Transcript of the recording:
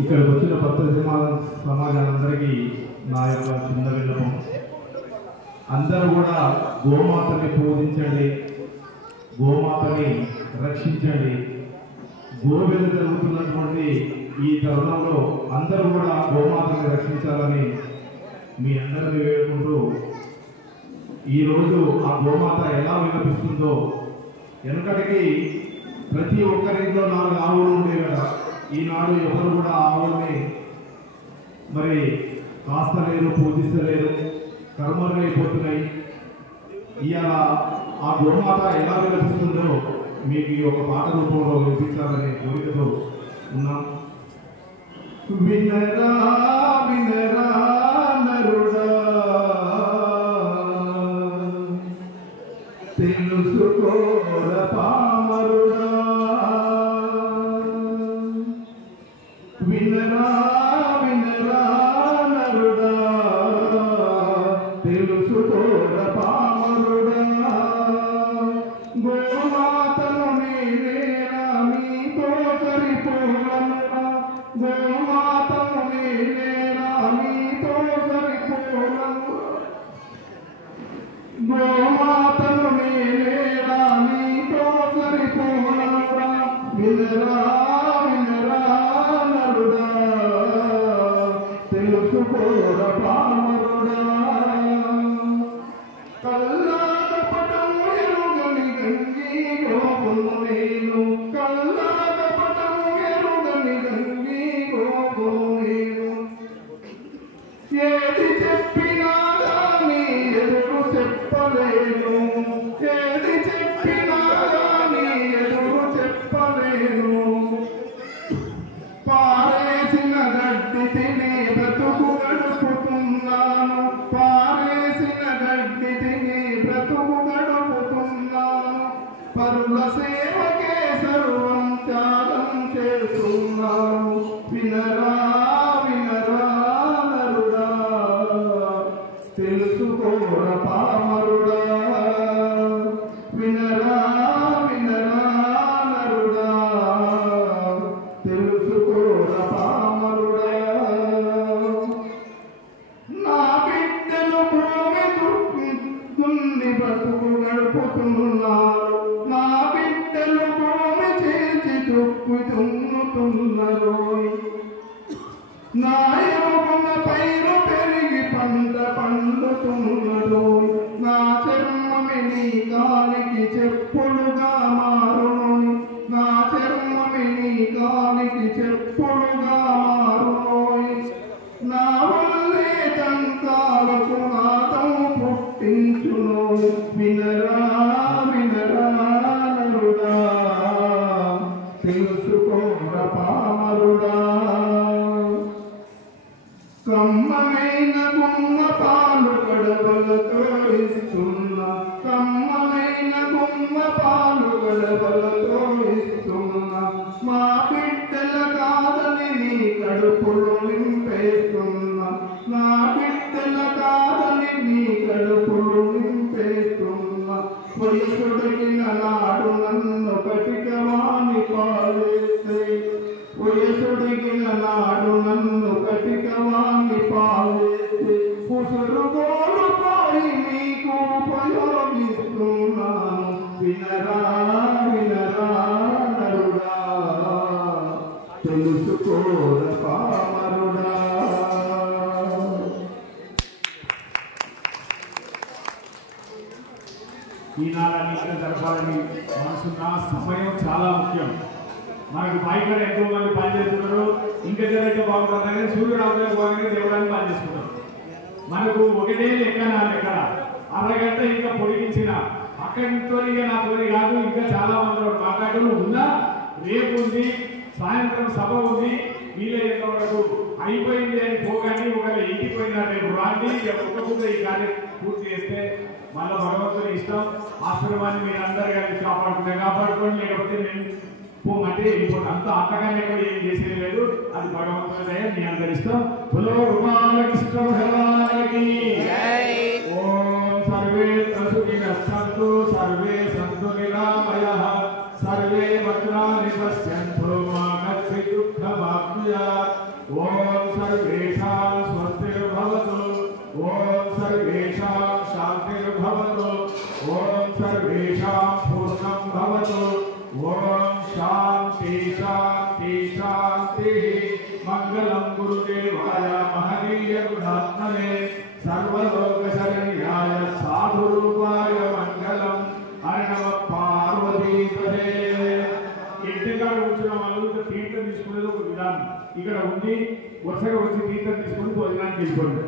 ఇక్కడికి వచ్చిన భక్త సమాజాలందరికీ నా యొక్క చిన్న విన్నపం, అందరూ కూడా గోమాతని పూజించండి, గోమాతని రక్షించండి. గోవెల జరుగుతున్నటువంటి ఈ తరుణంలో అందరూ కూడా గోమాతని రక్షించాలని మీ అందరినీ వేడుకుంటూ, ఈరోజు ఆ గోమాత ఎలా వినిపిస్తుందో, వెనకటికి ప్రతి ఒక్కరింట్లో 4 ఆవులు ఉండేవి కదా. ఈనాడు ఎవరు కూడా ఆవుల్ని మరి కాస్తలేరు, పూజిస్తలేరు, కర్మలు అయిపోతున్నాయి. ఇవాళ ఆ గోమాత ఎలా వినిపిస్తుందో మీకు ఈ ఒక పాట రూపంలో వినిపించాలనే కోరికతో ఉన్నాం. వినరా వినరా నరుడా, తెలుసుకోర పామరుడా, వినరా వినరా నరుడా, తెలుసుకోర పామరుడా. గోమాతను నేనేరా మీతో సరిపోలనురా, గోమాతను నేనేరా మీతో సరిపోలనురా, గోమాతను నేనేరా మీతో సరిపోలనురా. వినరా వినరా నరుడా, తెలుసుకోర పామరుడా. కల్లాకపటము ఎరుగని గంగి గోపును నేను, కల్లాకపటము ఎరుగని గంగి గోపును నేను. ఏది చెప్పినా గాని ఎదురు చెప్పలేను, ఏది చెప్పినా గాని ఎదురు చెప్పలేను. పారేసిన గడ్డి తిని బ్రతుకు గడుపుతున్నాను, పారేసిన గడ్డి తిని బ్రతుకు గడుపుతున్నాను. పరుల సేవకే సర్వం త్యాగం చేస్తున్నాను. వినరా వినరా నరుడా, తెలుసుకోర పామరుడా. వినరా వినరా నరుడా, తెలుసుకోర పామరుడా. నా బిడ్డలు భూమి దున్ని బతుకు గడుపుతున్నారు, నా బిడ్డలు భూమి చేసి దుక్కు దున్నుతున్నారు. నా యోగన పైరు పెరిగి పంట పండుతున్నదో, నా చర్మమి నీ కాలికి చెప్పులుగా మారును, నా చర్మమి నీ కాలికి చెప్పులుగా మారును. నా వల్లే దంతాలకు నాదం పుట్టించును. వినరా వినరా నరుడా, తెలుసుకోర పామరుడా. కమ్మనైన గుమ్మ పాలు గడవలతో ఇస్తున్నా, కమ్మనైన గుమ్మ పాలు గడవలతో ఇస్తున్నా. మా బిడ్డల కాదని నీ కడుపులో నింపేస్తున్నా, నా బిడ్డల కాదని నీ కడుపులో నింపేస్తున్నా. వయసుడిగిన నాడు నన్ను కటికవాణి పాలేస్తే, వయసుడిగిన నాడు నన్ను కటికవాణి పాలేస్తే. ఉసురు కోల్పోయి నీకు ఉపయోగిస్తున్నాను. వినరా వినరా నరుడా, తెలుసుకోర పామరుడా. ఈనాడని జరపాలని మనసున్న సమయం చాలా ముఖ్యం. మనకు పైకడ ఎక్కువ మంది పనిచేస్తున్నారు, ఇంకా జరిగితే బాగుంటుందని సూర్యుడు అవతల పోగానే దేవుడానికి పనిచేస్తున్నారు. మనకు ఒకటే లెక్కన లెక్కన అరగంట ఇంకా పొడిగించిన అక్కడితో నా తోడి కాదు, ఇంకా చాలా మంది మాట్లాడుతూ ఉన్నా. రేపు ఉంది, సాయంత్రం సభ ఉంది, వీలైనంత వరకు అయిపోయింది అని పోగానే ఒకవేళ ఇంటికి పోయినా రేపు రాండి. ఒక్కకుండా ఈ కార్యం పూర్తి చేస్తే మళ్ళీ భగవంతుని ఇష్టం. ఆశ్రమాన్ని మీరు అందరు కలిసి కాపాడుకోండి, లేకపోతే నేను పోమంటే వెళ్ళిపోతాను. అంత అంతగానే కూడా ఏం చేసేది లేదు, అది భగవంతుని దయ, మీ అందరి ఇష్టం. కృష్ణ భగవానికి ఓం సర్వే సంతు సర్వే సంతు నిరామయః సర్వే భద్రాణి పశ్యంతు మా కచ్చిత్ దుఃఖమాప్నుయాత్. सर्वेषां पूर्णं भवतु। ओम शांति शांति शांति। मंगलम गुरुदेवाय महनीय गुणात्मने सर्वलोक शरण्याय साधुरूपाय मंगलम। हर नमः पार्वती पते। ఇంటికాడ కూర్చున్న వాళ్ళు తీర్థం తీసుకునేది ఒక విధానం ఇక్కడ ఉంది. వరుసగా వచ్చి తీర్థం తీసుకుని భోజనానికి వెళ్ళిపోయింది.